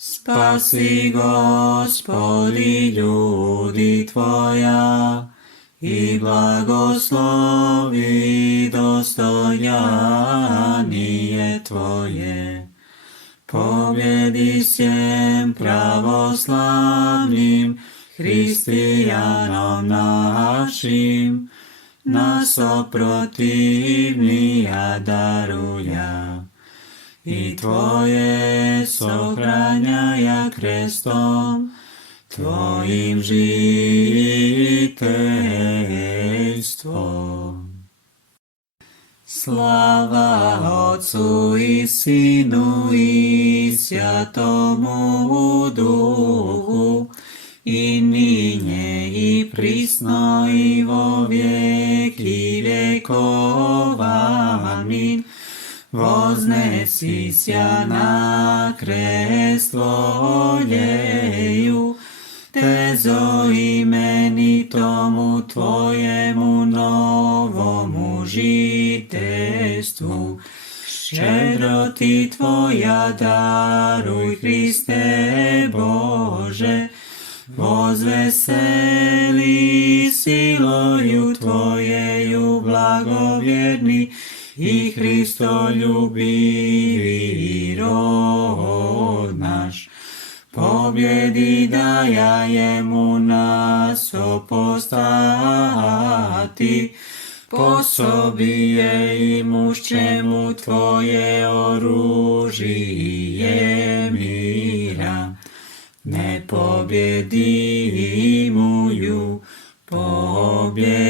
Spasi, Gospodi, ljudi Tvoja, i blagoslovi dostojanije Tvoje. Pobjedi svjem pravoslavnim hristijanom našim, nas oprotivnija daruja. I Tvoje sohranjaja krestom, Tvojim žiteljstvom. Slava Otcu i Sinu i Svjatomu Duhu, i ninje i prisno i vo vijeki vjekov. Amin. Voznesi sja na krest Tvojeju, te zoimeni tomu Tvojemu novomu žiteljstvu. Ščedroti Tvoja daruj, Hriste Bože, vozveseli siloju Tvojeju blagovjerni i Hristoljubivi rod naš. Pobjedi dajajemu nas opostati, posobije i mušćemu Tvoje oružije mira. Ne pobjedi muju pobjedi.